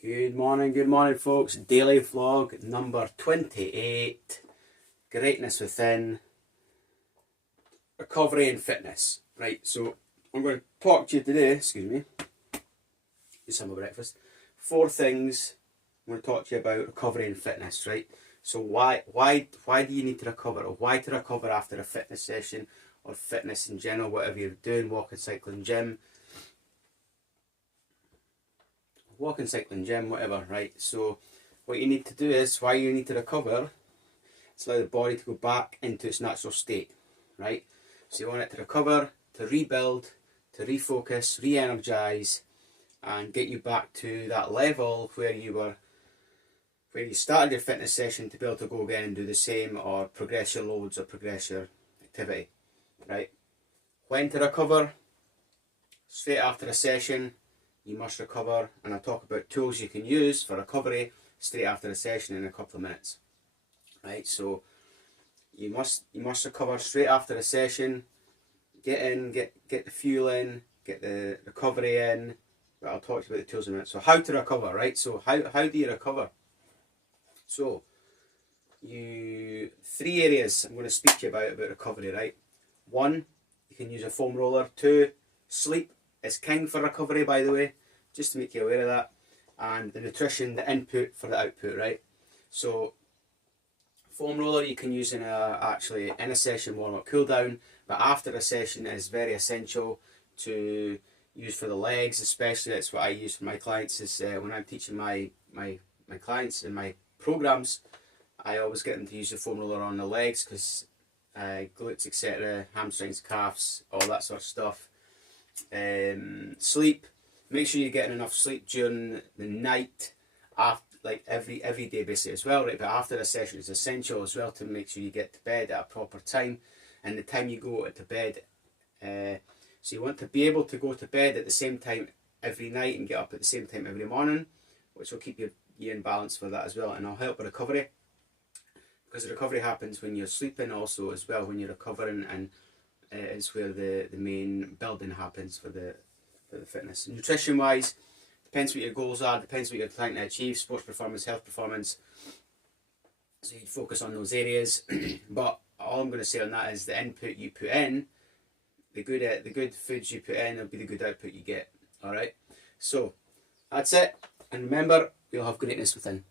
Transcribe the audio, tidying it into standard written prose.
Good morning, folks. Daily vlog number 28. Greatness within, recovery and fitness. Right, so I'm going to talk to you today, excuse me, just have my breakfast. 4 things I'm going to talk to you about recovery and fitness, right? So why do you need to recover, or why to recover after a fitness session, or fitness in general, whatever you're doing, walking, cycling, gym, whatever, right? So what you need to do is, why you need to recover, it's allow the body to go back into its natural state, right? So you want it to recover, to rebuild, to refocus, re-energize, and get you back to that level where you started your fitness session, to be able to go again and do the same, or progress your loads, or progress your activity, right? When to recover? Straight after a session, you must recover, and I'll talk about tools you can use for recovery straight after a session in a couple of minutes. Right, so you must recover straight after a session. Get the fuel in, get the recovery in. But I'll talk to you about the tools in a minute. So how to recover, right? So how do you recover? So 3 areas I'm going to speak to you about recovery, right? 1, you can use a foam roller. 2, sleep is king for recovery, by the way, just to make you aware of that. And the nutrition, the input for the output, right? So foam roller you can use in a session warm-up cool down, but after a session is very essential to use for the legs, especially. That's what I use for my clients, is when I'm teaching my clients in my programs, I always get them to use the foam roller on the legs, because glutes, etc., hamstrings, calves, all that sort of stuff. Sleep, make sure you're getting enough sleep during the night, after, like every day basically as well, right? But after a session is essential as well, to make sure you get to bed at a proper time, and the time you go to bed, so you want to be able to go to bed at the same time every night and get up at the same time every morning, which will keep you in balance for that as well, and it'll help with recovery, because the recovery happens when you're sleeping also as well, when you're recovering, and is where the main building happens for the fitness. Nutrition wise, depends what your goals are, depends what you're trying to achieve, sports performance, health performance, so you focus on those areas. But all I'm going to say on that is, the input you put in, the good foods you put in, will be the good output you get. Alright, so that's it, and remember, you'll have greatness within.